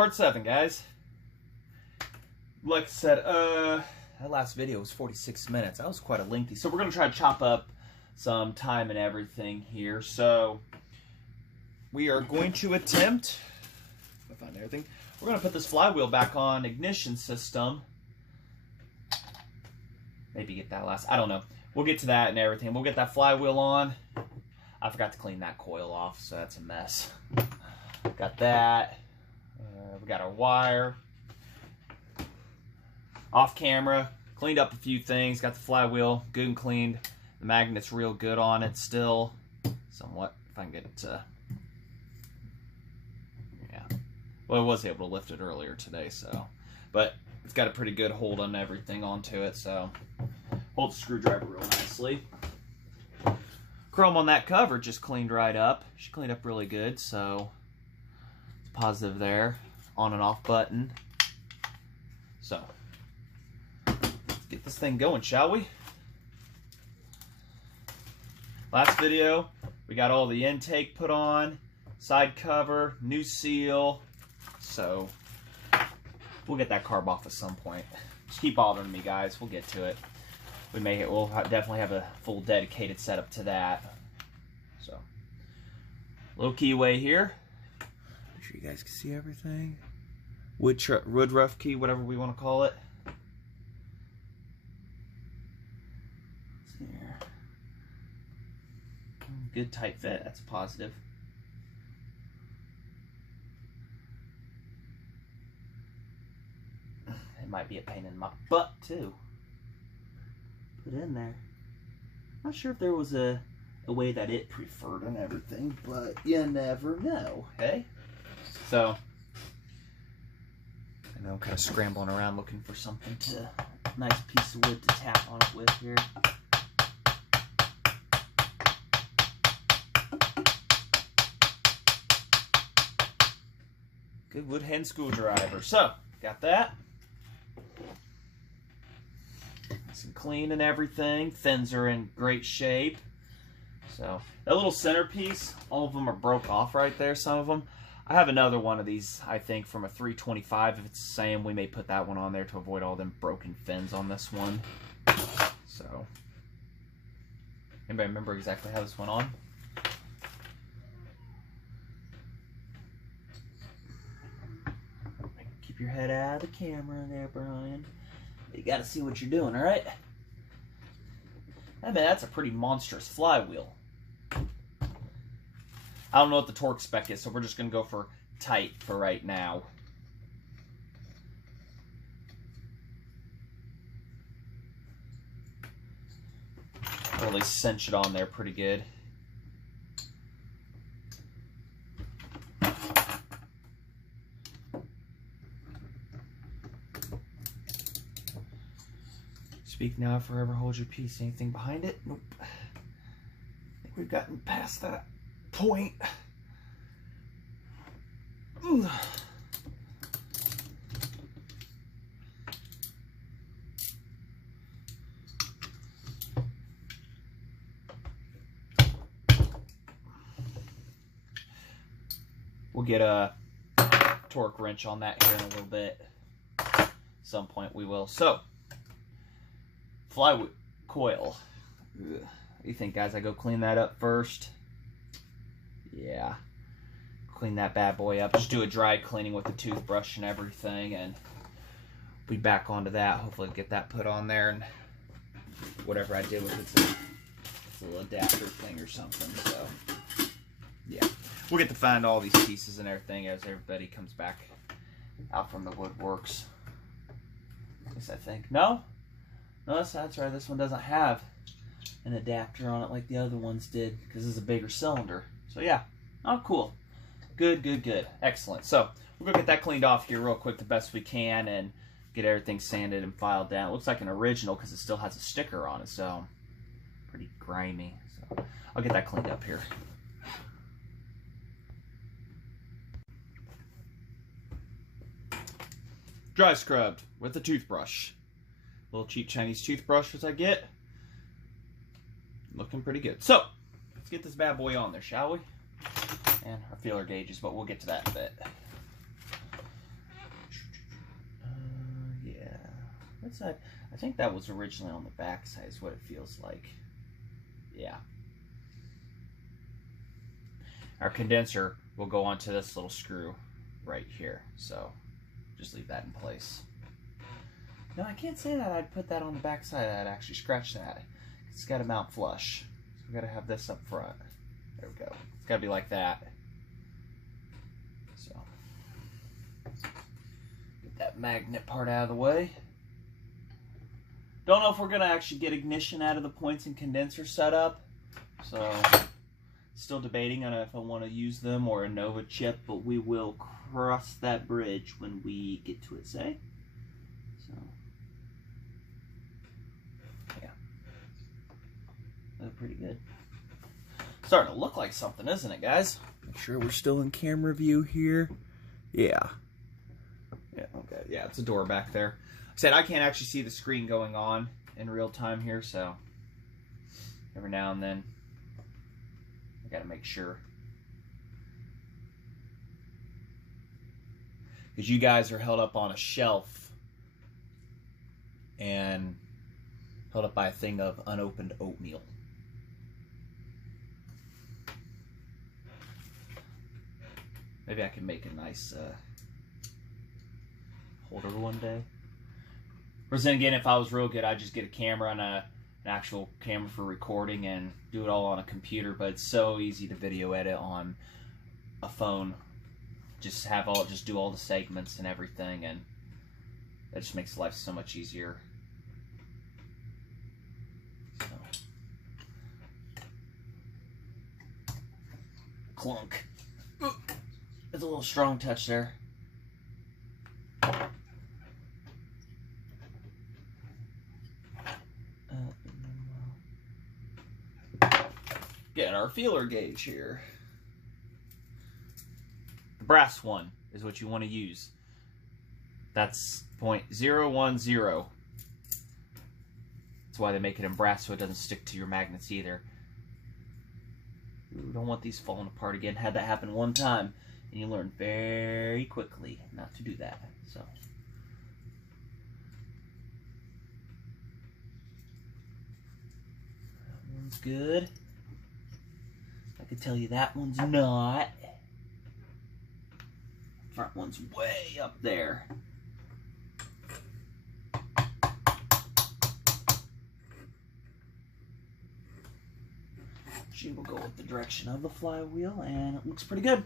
Part 7, guys. Like I said, that last video was 46 minutes. That was quite a lengthy. So we're going to try to chop up some time and everything here. So we are going to attempt, if I find everything, we're going to put this flywheel back on ignition system. Maybe get that last, I don't know. We'll get to that and everything. We'll get that flywheel on. I forgot to clean that coil off, so that's a mess. Got that. We got our wire. Off camera, cleaned up a few things. Got the flywheel good and cleaned. The magnet's real good on it still. Somewhat, if I can get it to... Yeah. Well, I was able to lift it earlier today, so... But it's got a pretty good hold on everything onto it, so... Holds the screwdriver real nicely. Chrome on that cover just cleaned right up. She cleaned up really good, so... It's positive there. On and off button. So... Let's get this thing going, shall we? Last video, we got all the intake put on, side cover, new seal, so we'll get that carb off at some point. Just keep bothering me, guys. We'll get to it. We'll definitely have a full dedicated setup to that. So, little keyway here. Make sure you guys can see everything. Wood rough key, whatever we want to call it. There. Good tight fit, that's a positive. It might be a pain in my butt too. Put in there. Not sure if there was a way that it preferred and everything, but you never know, hey? So, I know I'm kind of scrambling around looking for something to, nice piece of wood to tap on it with here. Good wood hand screwdriver. So, got that. Nice and clean and everything. Fins are in great shape. So, that little centerpiece, all of them are broke off right there, some of them. I have another one of these, I think, from a 325. If it's the same, we may put that one on there to avoid all them broken fins on this one. So, anybody remember exactly how this went on? Your head out of the camera there, Brian. You gotta see what you're doing, alright? I mean, that's a pretty monstrous flywheel. I don't know what the torque spec is, so we're just gonna go for tight for right now. Really cinch it on there pretty good. Speak now, forever hold your peace. Anything behind it? Nope. I think we've gotten past that point. Ooh. We'll get a torque wrench on that here in a little bit. At some point we will. So, flywheel coil. Ugh. What do you think, guys? I go clean that up first? Yeah. Clean that bad boy up. Just do a dry cleaning with the toothbrush and everything, and be back onto that. Hopefully get that put on there, and whatever I did with it's a little adapter thing or something. So, yeah. We'll get to find all these pieces and everything as everybody comes back out from the woodworks. At least I think. No? No, that's right. This one doesn't have an adapter on it like the other ones did because it's a bigger cylinder. So yeah, oh cool, good, good, good, excellent. So we're gonna get that cleaned off here real quick the best we can and get everything sanded and filed down. It looks like an original because it still has a sticker on it, so pretty grimy. So I'll get that cleaned up here. Dry scrubbed with a toothbrush. Little cheap Chinese toothbrush as I get. Looking pretty good. So, let's get this bad boy on there, shall we? And our feeler gauges, but we'll get to that in a bit. What side? I think that was originally on the back side is what it feels like. Yeah. Our condenser will go onto this little screw right here. So just leave that in place. No, I can't say that I'd put that on the back side. I'd actually scratch that. It's got to mount flush. So we got to have this up front. There we go. It's got to be like that. So get that magnet part out of the way. Don't know if we're going to actually get ignition out of the points and condenser setup. So still debating on if I want to use them or a Nova chip, but we will cross that bridge when we get to it, say. So yeah. That's pretty good. Starting to look like something, isn't it, guys? Make sure we're still in camera view here. Yeah. Yeah, okay. Yeah, it's a door back there. Like I said, I can't actually see the screen going on in real time here, so every now and then I gotta make sure. Because you guys are held up on a shelf and held up by a thing of unopened oatmeal. Maybe I can make a nice holder one day. Whereas then again, if I was real good, I'd just get a camera and an actual camera for recording and do it all on a computer. But it's so easy to video edit on a phone. Just do all the segments and everything, and that just makes life so much easier. So. Clunk. It's a little strong touch there. Get our feeler gauge here. The brass one is what you want to use. That's 0.010. That's why they make it in brass, so it doesn't stick to your magnets either. Ooh, don't want these falling apart again. Had that happen one time, and you learn very quickly not to do that. So. That one's good. I can tell you that one's not. Front one's way up there. She will go with the direction of the flywheel, and it looks pretty good.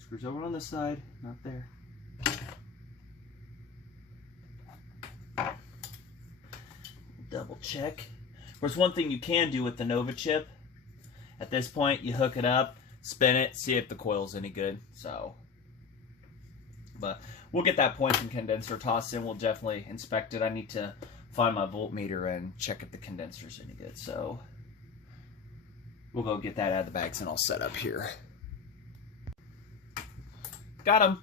Screws over on this side, not there. Double check. There's one thing you can do with the Nova chip. At this point, you hook it up, spin it, see if the coil's any good. So, but we'll get that point and condenser tossed in. We'll definitely inspect it. I need to find my voltmeter and check if the condenser's any good. So we'll go get that out of the bags and all set up here. Got them.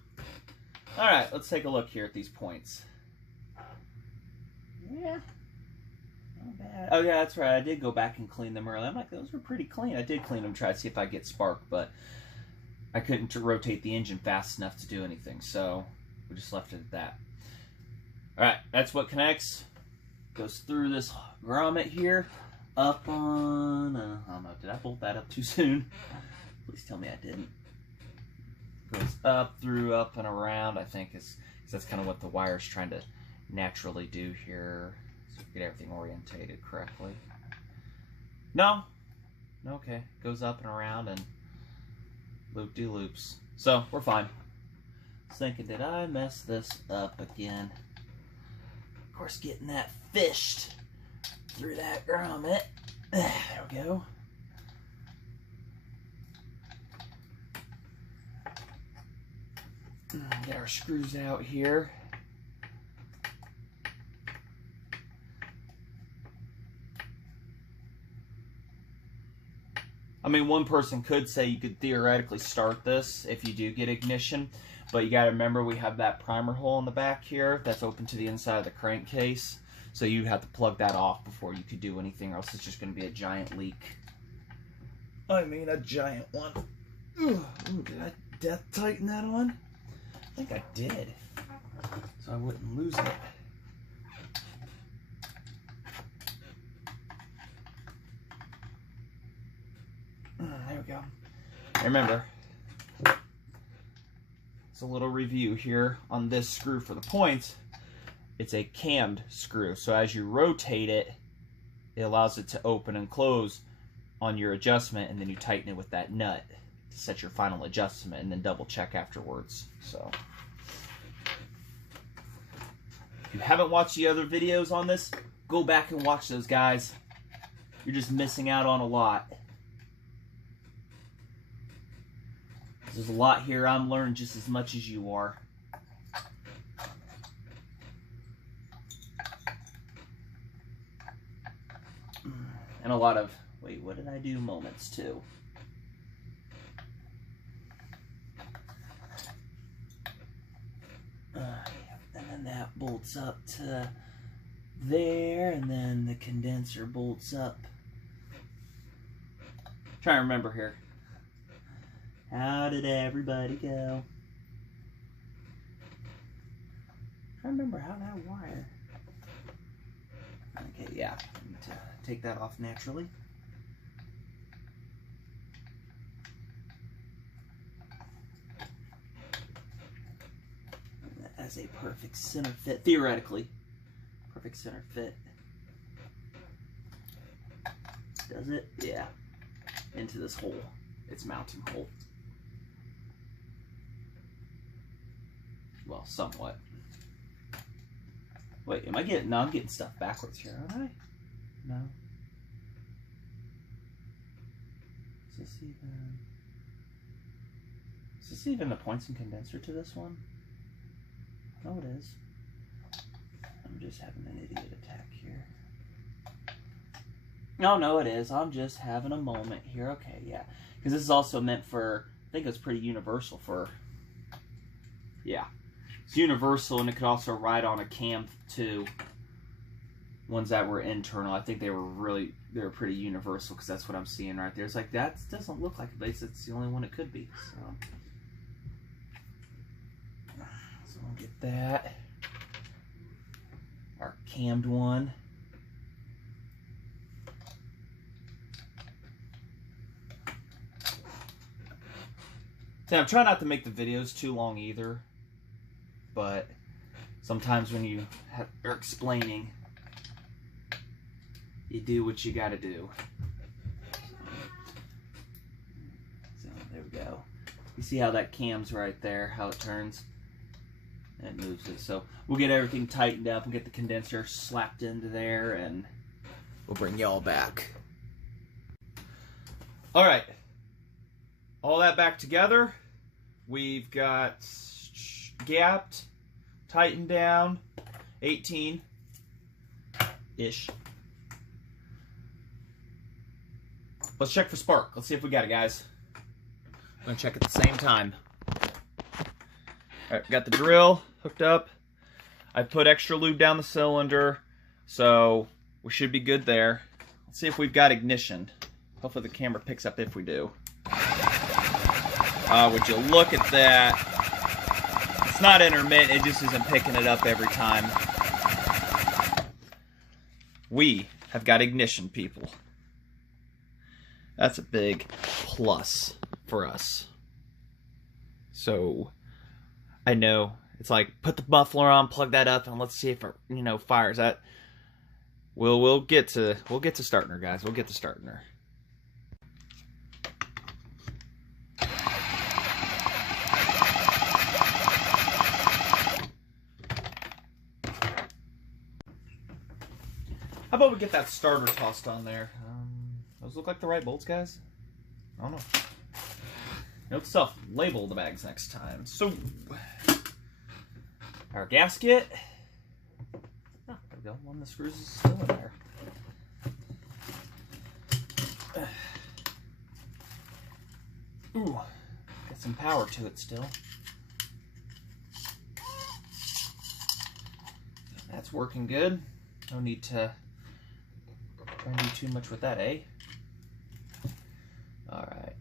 All right, let's take a look here at these points. Yeah. Not bad. Oh yeah, that's right. I did go back and clean them earlier. I'm like, those were pretty clean. I did clean them, try to see if I get spark, but I couldn't rotate the engine fast enough to do anything, so we just left it at that. All right, that's what connects. Goes through this grommet here, up on. I don't know. Did I bolt that up too soon? Please tell me I didn't. Goes up, through, up, and around. I think is that's kind of what the wire's trying to naturally do here. Get everything orientated correctly. No. Okay. Goes up and around and loop-de-loops. So, we're fine. I was thinking, did I mess this up again? Of course, getting that fished through that grommet. There we go. Get our screws out here. I mean, one person could say you could theoretically start this if you do get ignition, but you got to remember we have that primer hole in the back here that's open to the inside of the crankcase, so you'd have to plug that off before you could do anything, or else it's just going to be a giant leak. I mean, a giant one. Ooh, did I death tighten that on? I think I did, so I wouldn't lose it. There we go. Remember, it's a little review here on this screw for the points. It's a cammed screw, so as you rotate it, it allows it to open and close on your adjustment, and then you tighten it with that nut to set your final adjustment, and then double check afterwards. So if you haven't watched the other videos on this, go back and watch those, guys. You're just missing out on a lot. There's a lot here I'm learning just as much as you are. And a lot of, wait, what did I do moments too? And then that bolts up to there, and then the condenser bolts up. Trying to remember here. How did everybody go? Trying to remember how that wire. Okay, yeah. I need to take that off naturally. And that has a perfect center fit, theoretically. Perfect center fit. Does it? Yeah. Into this hole. Its mounting hole. Well, somewhat. Wait, am I getting... No, I'm getting stuff backwards here, aren't I? No. Is this even the points and condenser to this one? No, it is. I'm just having an idiot attack here. No, it is. I'm just having a moment here. Okay, yeah. Because this is also meant for... I think it's pretty universal for... Yeah. It's universal, and it could also ride on a cam too. Ones that were internal, I think they were pretty universal, because that's what I'm seeing right there. It's like, that doesn't look like a base. It's the only one it could be. So we'll get that. Our cammed one. See, I'm trying not to make the videos too long either. But sometimes when you are explaining, you do what you gotta do. So there we go. You see how that cam's right there, how it turns? And it moves it. So we'll get everything tightened up and get the condenser slapped into there, and we'll bring y'all back. Alright. All that back together. We've got gapped, tightened down, 18-ish. Let's check for spark. Let's see if we got it, guys. I'm gonna check at the same time. Alright, got the drill hooked up. I put extra lube down the cylinder, so we should be good there. Let's see if we've got ignition. Hopefully the camera picks up if we do. Would you look at that? It's not intermittent, it just isn't picking it up every time. We have got ignition, people. That's a big plus for us. So, I know, it's like, put the muffler on, plug that up, and let's see if it, fires. That we'll get to starting her, guys. We'll get to starting her. How about we get that starter tossed on there? Those look like the right bolts, guys? I don't know. Note self, label the bags next time. So, our gasket. Oh, there we go. One of the screws is still in there. Ooh, got some power to it still. That's working good. No need to do too much with that, eh? Alright.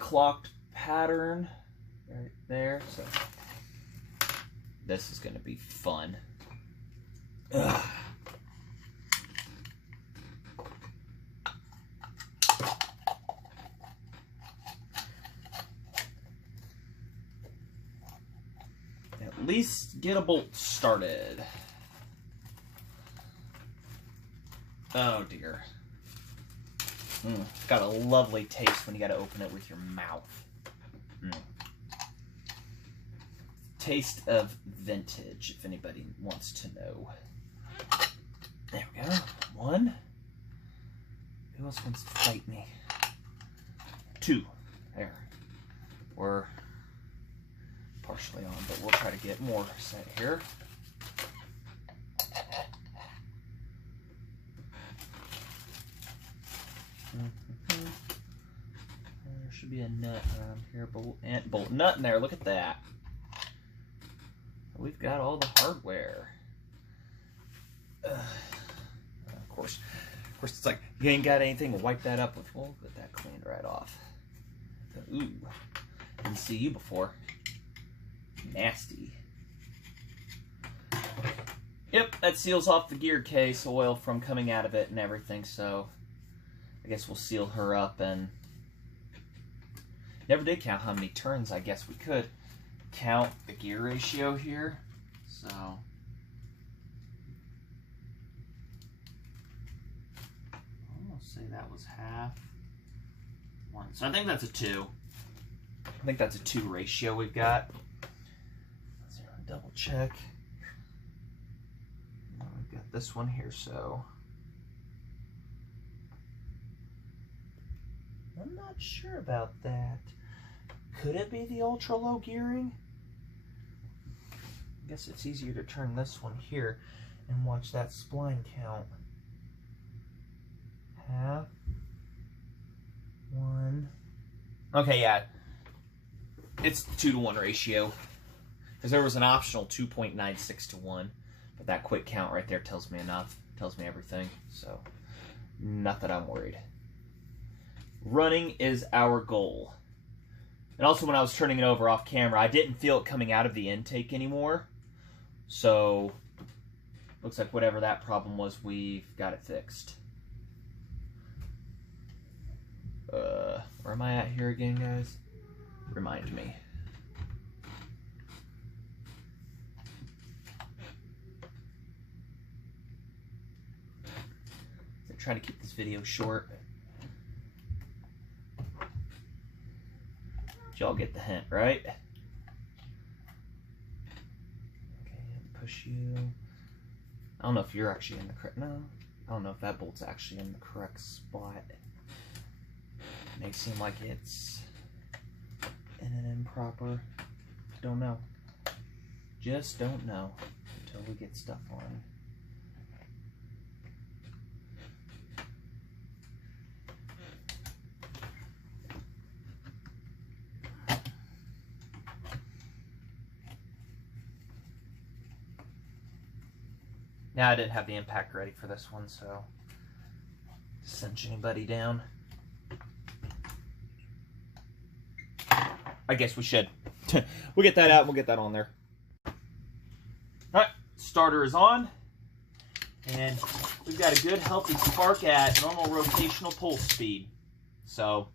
Clocked pattern right there. So this is going to be fun. Ugh. at least get a bolt started. Oh dear. Got a lovely taste when you got to open it with your mouth. Taste of vintage, if anybody wants to know. There we go. 1. Who else wants to fight me? 2. There. We're partially on, but we'll try to get more set here. There should be a nut around here, bolt nut in there. Look at that. We've got all the hardware. Of course, it's like you ain't got anything to wipe that up with. We'll get that cleaned right off. Ooh, didn't see you before. Nasty. Yep, that seals off the gear case oil from coming out of it and everything. So I guess we'll seal her up. And never did count how many turns. I guess we could count the gear ratio here. So I'll say that was half. 1. So I think that's a 2. I think that's a 2 ratio we've got. Let's double check. Now we've got this one here, so I'm not sure about that. Could it be the ultra low gearing? I guess it's easier to turn this one here and watch that spline count. Half. 1. Okay, yeah. It's 2-to-1 ratio. Because there was an optional 2.96 to 1. But that quick count right there tells me enough. Tells me everything. So, not that I'm worried. Running is our goal. And also when I was turning it over off camera, I didn't feel it coming out of the intake anymore. So, looks like whatever that problem was, we've got it fixed. Where am I at here again, guys? Remind me. I'm trying to keep this video short. Y'all get the hint, right? Okay, push you. I don't know if you're actually in the correct. No, I don't know if that bolt's actually in the correct spot. May seem like it's in an improper. Don't know. Just don't know until we get stuff on. Now I didn't have the impact ready for this one, so cinch anybody down. I guess we should. We'll get that out and we'll get that on there. Alright, starter is on. And we've got a good healthy spark at normal rotational pulse speed. So,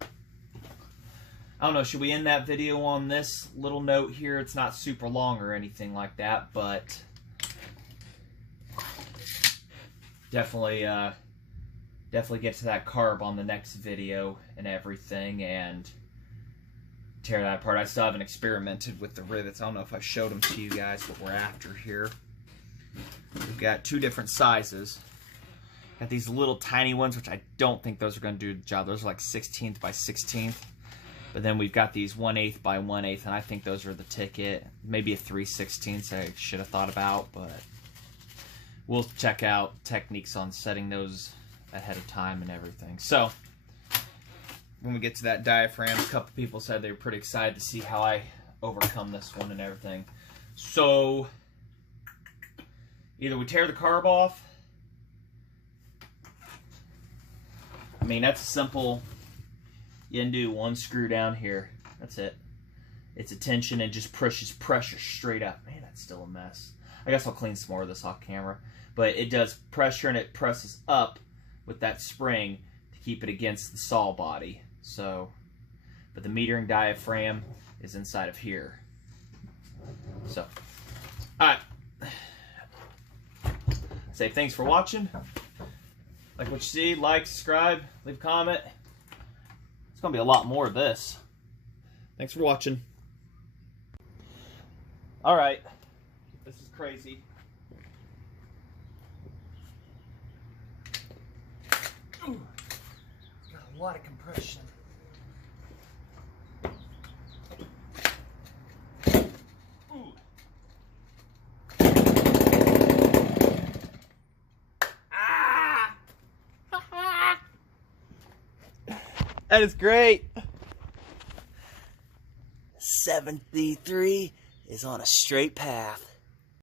I don't know, should we end that video on this little note here? It's not super long or anything like that, but definitely get to that carb on the next video and everything and tear that apart. I still haven't experimented with the rivets. I don't know if I showed them to you guys what we're after here. We've got 2 different sizes. Got these little tiny ones, which I don't think those are going to do the job. Those are like 16th by 16th. But then we've got these 1/8 by 1/8, and I think those are the ticket. Maybe a 3/16 I should have thought about, but we'll check out techniques on setting those ahead of time and everything. So, when we get to that diaphragm, a couple people said they were pretty excited to see how I overcome this one and everything. So, either we tear the carb off. I mean, that's simple. You can do 1 screw down here. That's it. It's a tension and just pushes pressure straight up. Man, that's still a mess. I guess I'll clean some more of this off camera. But it does pressure and it presses up with that spring to keep it against the saw body. So, but the metering diaphragm is inside of here. So, alright. Say thanks for watching. Like what you see, like, subscribe, leave a comment. It's going to be a lot more of this. Thanks for watching. Alright. This is crazy. Ooh. Got a lot of compression. Ooh. Ah! That is great. 73 is on a straight path.